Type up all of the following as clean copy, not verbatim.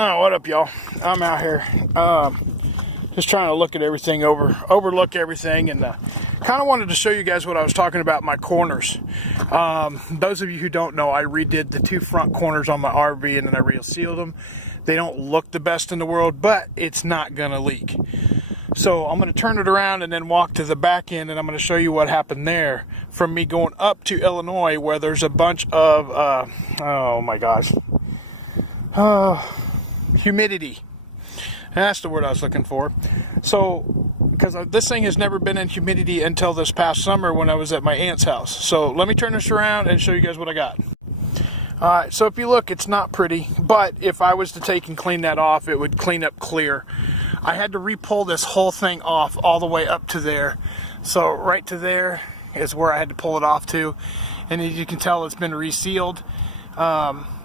Oh, what up, y'all? I'm out here just trying to look at everything, overlook everything, and kind of wanted to show you guys what I was talking about, my corners. Those of you who don't know, I redid the two front corners on my RV, and then I resealed them. They don't look the best in the world, but it's not going to leak. So I'm going to turn it around and then walk to the back end, and I'm going to show you what happened there from me going up to Illinois, where there's a bunch of, oh my gosh, humidity. That's the word I was looking for. So, because this thing has never been in humidity until this past summer when I was at my aunt's house. So let me turn this around and show you guys what I got. Alright, so if you look, it's not pretty, but if I was to take and clean that off, it would clean up clear. I had to re-pull this whole thing off all the way up to there. So right to there is where I had to pull it off to. And as you can tell, it's been resealed.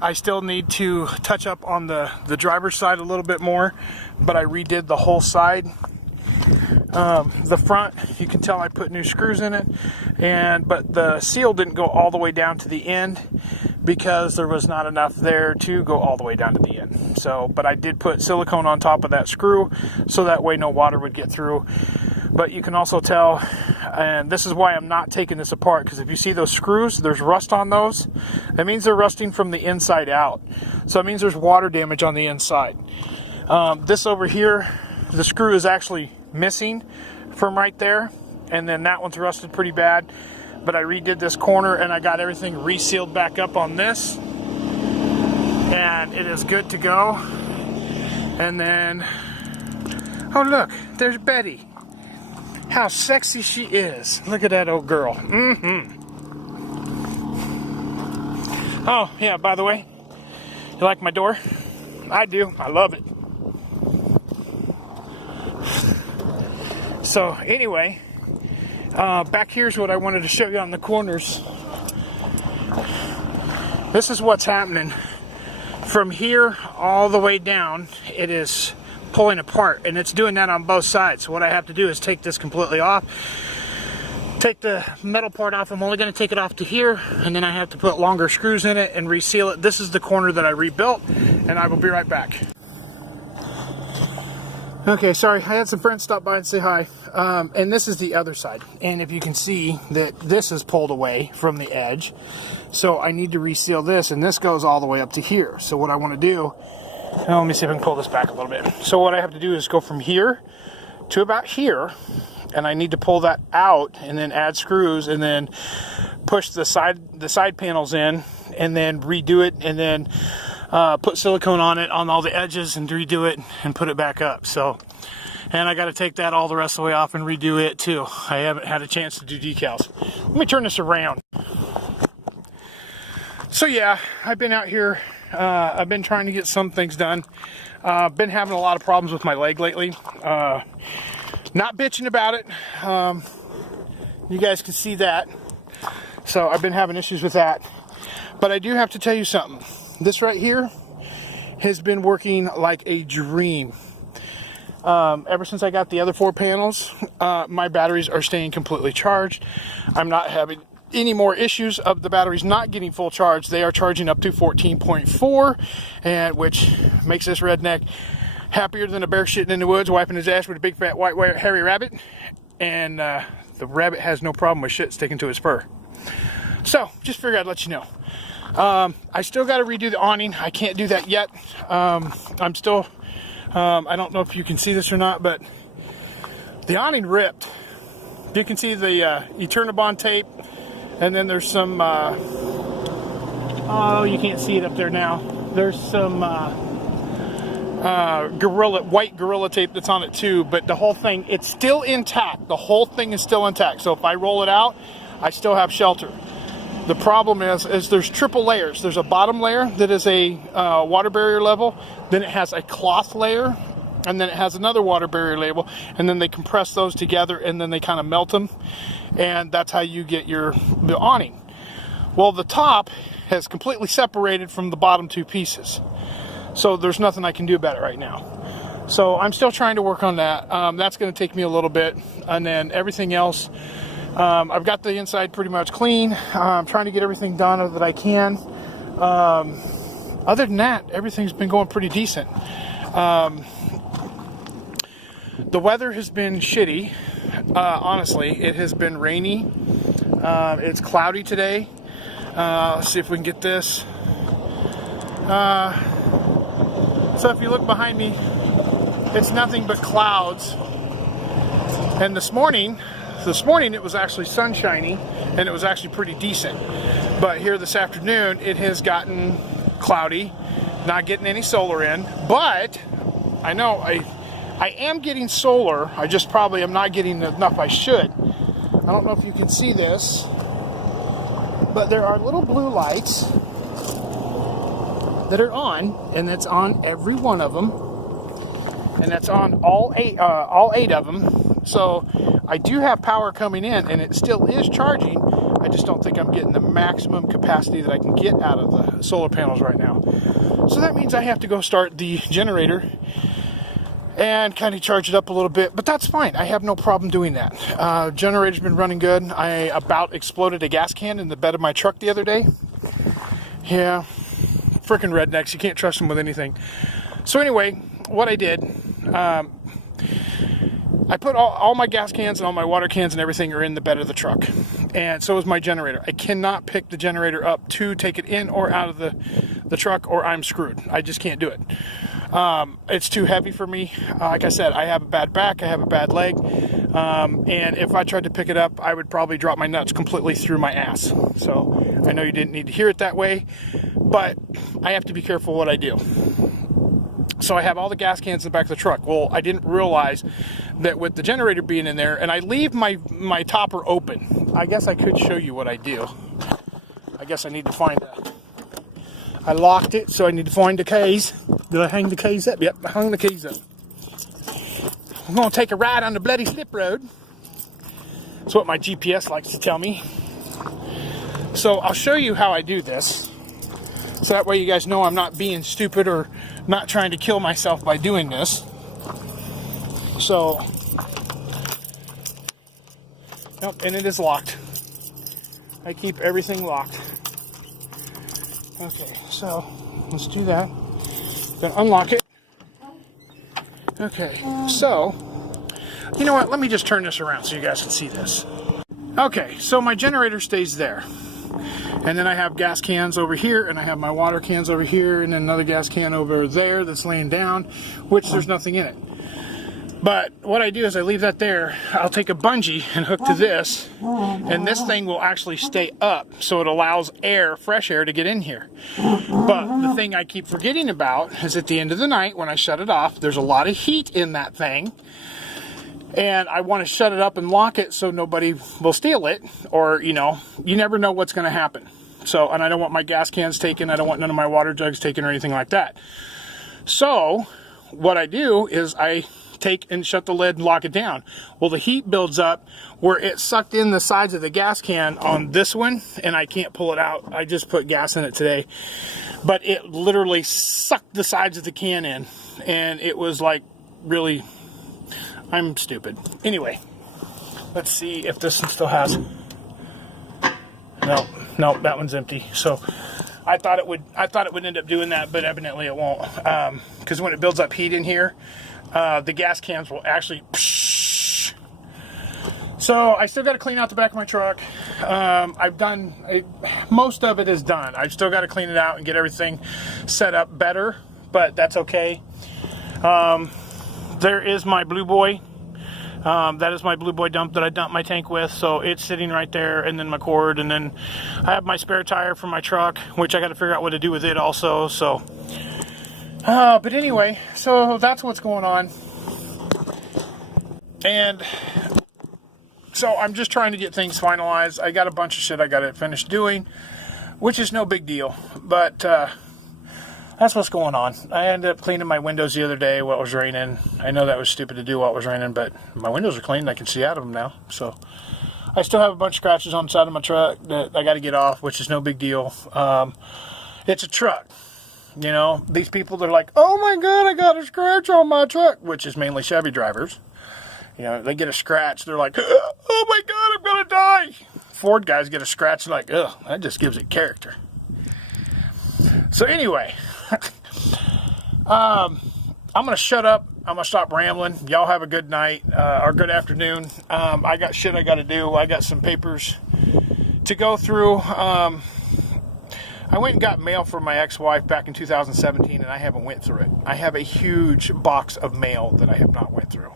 I still need to touch up on the driver's side a little bit more, but I redid the whole side. The front, you can tell I put new screws in it, but the seal didn't go all the way down to the end because there was not enough there to go all the way down to the end. So, but I did put silicone on top of that screw so that way no water would get through. But you can also tell, and this is why I'm not taking this apart, because if you see those screws, there's rust on those. That means they're rusting from the inside out. So it means there's water damage on the inside. This over here, the screw is actually missing from right there, and then that one's rusted pretty bad. But I redid this corner and I got everything resealed back up on this, and it is good to go. And then, oh look, there's Betty. How sexy she is. Look at that old girl. Oh yeah, by the way, you like my door? I do. I love it. So anyway, back here's what I wanted to show you on the corners. This is what's happening. From here all the way down, it is pulling apart, and it's doing that on both sides. So what I have to do is take this completely off, take the metal part off. I'm only going to take it off to here, and then I have to put longer screws in it and reseal it. This is the corner that I rebuilt, and I will be right back. Okay, sorry, I had some friends stop by and say hi. And this is the other side. And if you can see that this is pulled away from the edge. So I need to reseal this, and this goes all the way up to here. So what I want to do, let me see if I can pull this back a little bit. So what I have to do is go from here to about here, and I need to pull that out and then add screws and then push the side panels in and then redo it, and then put silicone on it on all the edges and redo it and put it back up. So, and I got to take that all the rest of the way off and redo it too. I haven't had a chance to do decals. Let me turn this around. So yeah, I've been out here. I've been trying to get some things done. Been having a lot of problems with my leg lately. Not bitching about it. You guys can see that. So I've been having issues with that. But I do have to tell you something. This right here has been working like a dream. Ever since I got the other 4 panels, my batteries are staying completely charged. I'm not having any more issues of the batteries not getting full charge. They are charging up to 14.4, and which makes this redneck happier than a bear shitting in the woods wiping his ass with a big fat white hairy rabbit. And the rabbit has no problem with shit sticking to his fur. So just figured I'd let you know. I still got to redo the awning. I can't do that yet. I'm still, I don't know if you can see this or not, but the awning ripped. You can see the Eternabond tape, and then there's some, oh, you can't see it up there now. There's some white Gorilla tape that's on it too, but the whole thing, it's still intact. The whole thing is still intact. So if I roll it out, I still have shelter. The problem is there's triple layers. There's a bottom layer that is a water barrier level, then it has a cloth layer, and then it has another water barrier label, and then they compress those together, and then they kind of melt them, and that's how you get the awning. Well, the top has completely separated from the bottom 2 pieces, so there's nothing I can do about it right now. So I'm still trying to work on that. That's going to take me a little bit, and then everything else, I've got the inside pretty much clean. I'm trying to get everything done that I can. other than that, everything's been going pretty decent. The weather has been shitty. Honestly, it has been rainy. It's cloudy today. Let's see if we can get this. So if you look behind me, it's nothing but clouds. And this morning it was actually sunshiny, and it was actually pretty decent. But here this afternoon, it has gotten cloudy, not getting any solar in. But I know I am getting solar. I just probably am not getting enough I should. I don't know if you can see this, but there are little blue lights that are on, and that's on every one of them, and that's on all eight of them. So I do have power coming in, and it still is charging. I just don't think I'm getting the maximum capacity that I can get out of the solar panels right now. So that means I have to go start the generator and kind of charge it up a little bit, but that's fine. I have no problem doing that. Generator's been running good. I about exploded a gas can in the bed of my truck the other day. Yeah, freaking rednecks. You can't trust them with anything. So anyway, what I did, I put all my gas cans and all my water cans and everything are in the bed of the truck. And so is my generator. I cannot pick the generator up to take it in or out of the truck, or I'm screwed. I just can't do it. It's too heavy for me. Like I said, I have a bad back, I have a bad leg, and if I tried to pick it up, I would probably drop my nuts completely through my ass. So I know you didn't need to hear it that way, but I have to be careful what I do. So I have all the gas cans in the back of the truck. Well, I didn't realize that with the generator being in there, and I leave my topper open. I guess I could show you what I do. I guess I need to find I locked it, so I need to find the keys. Did I hang the keys up? Yep, I hung the keys up. I'm going to take a ride on the bloody slip road. That's what my GPS likes to tell me. So I'll show you how I do this. So that way you guys know I'm not being stupid or not trying to kill myself by doing this. So, nope, and it is locked. I keep everything locked. Okay, so let's do that. Then unlock it. Okay, so, you know what? Let me just turn this around so you guys can see this. Okay, so my generator stays there. And then I have gas cans over here, and I have my water cans over here, and then another gas can over there that's laying down, which there's nothing in it. But what I do is I leave that there. I'll take a bungee and hook to this, and this thing will actually stay up, so it allows air, fresh air, to get in here. But the thing I keep forgetting about is at the end of the night, when I shut it off, there's a lot of heat in that thing, and I want to shut it up and lock it so nobody will steal it, or, you know, you never know what's going to happen. So, and I don't want my gas cans taken, I don't want none of my water jugs taken or anything like that. So, what I do is I take and shut the lid and lock it down. Well, the heat builds up where it sucked in the sides of the gas can on this one, and I can't pull it out. I just put gas in it today. But it literally sucked the sides of the can in, and it was like, really, I'm stupid. Anyway, let's see if this one still has. No, that one's empty. So I thought it would end up doing that, but evidently it won't. Because when it builds up heat in here, the gas cans will actually. Psh. So I still got to clean out the back of my truck. Most of it is done. I've still got to clean it out and get everything set up better, but that's okay. There is my Blue Boy. That is my Blue Boy dump that I dumped my tank with, so it's sitting right there, and then my cord, and then I have my spare tire for my truck, which I got to figure out what to do with it also. So, but anyway, so that's what's going on, and so I'm just trying to get things finalized. I got a bunch of shit I got to finish doing, which is no big deal, but that's what's going on. I ended up cleaning my windows the other day while it was raining. I know that was stupid to do while it was raining, but my windows are clean and I can see out of them now. So I still have a bunch of scratches on the side of my truck that I got to get off, which is no big deal. It's a truck. You know, these people, they're like, oh my God, I got a scratch on my truck, which is mainly Chevy drivers. You know, they get a scratch, they're like, oh my God, I'm going to die. Ford guys get a scratch, like, ugh, that just gives it character. So anyway, I'm going to shut up. I'm going to stop rambling. Y'all have a good night or good afternoon. I got shit I got to do. I got some papers to go through. I went and got mail from my ex-wife back in 2017, and I haven't went through it. I have a huge box of mail that I have not went through.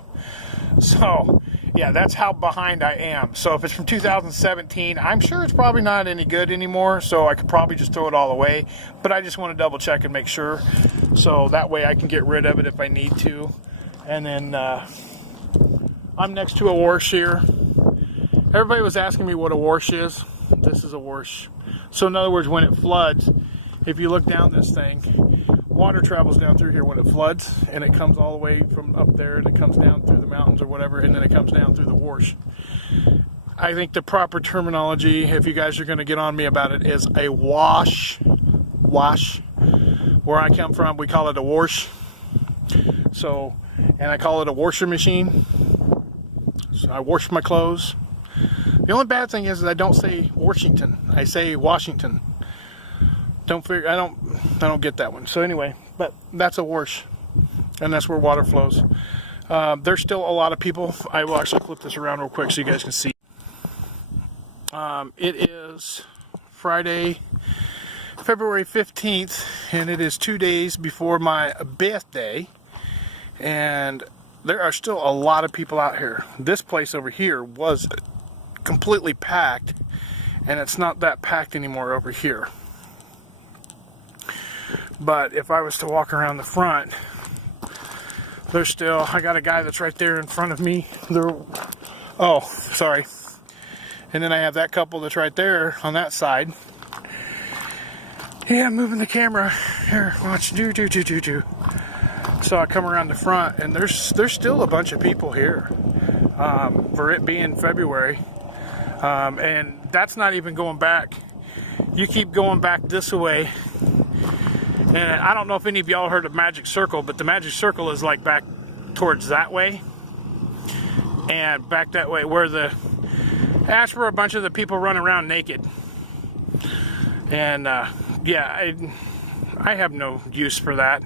So, yeah, that's how behind I am. So if it's from 2017, I'm sure it's probably not any good anymore, so I could probably just throw it all away. But I just want to double check and make sure, so that way I can get rid of it if I need to. And then I'm next to a wash here. Everybody was asking me what a wash is. This is a wash. So in other words, when it floods, if you look down this thing, water travels down through here when it floods, and it comes all the way from up there, and it comes down through the mountains or whatever, and then it comes down through the wash. I think the proper terminology, if you guys are going to get on me about it, is a wash. Where I come from, we call it a wash. So, and I call it a washer machine. So I wash my clothes. The only bad thing is I don't say Washington. I say Washington. I don't get that one. So anyway, but that's a wash, and that's where water flows. There's still a lot of people. I will actually flip this around real quick so you guys can see. It is Friday, February 15th, and it is 2 days before my birthday, and there are still a lot of people out here. This place over here was completely packed, and it's not that packed anymore over here. But if I was to walk around the front, there's still, I got a guy that's right there in front of me. Oh, sorry. And then I have that couple that's right there on that side. Yeah, I'm moving the camera. Here, watch, do. So I come around the front, and there's still a bunch of people here for it being February. And that's not even going back. You keep going back this way. And I don't know if any of y'all heard of Magic Circle, but the Magic Circle is like back towards that way. And back that way where that's where a bunch of the people run around naked. And yeah, I have no use for that.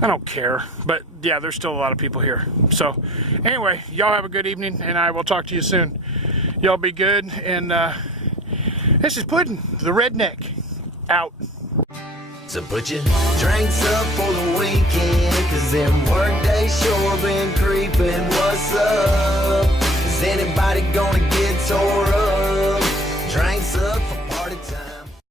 I don't care. But yeah, there's still a lot of people here. So anyway, y'all have a good evening, and I will talk to you soon. Y'all be good. And this is Puddin', the redneck, out. So put your drinks up for the weekend, 'cause them work days sure been creeping. What's up? Is anybody gonna get tore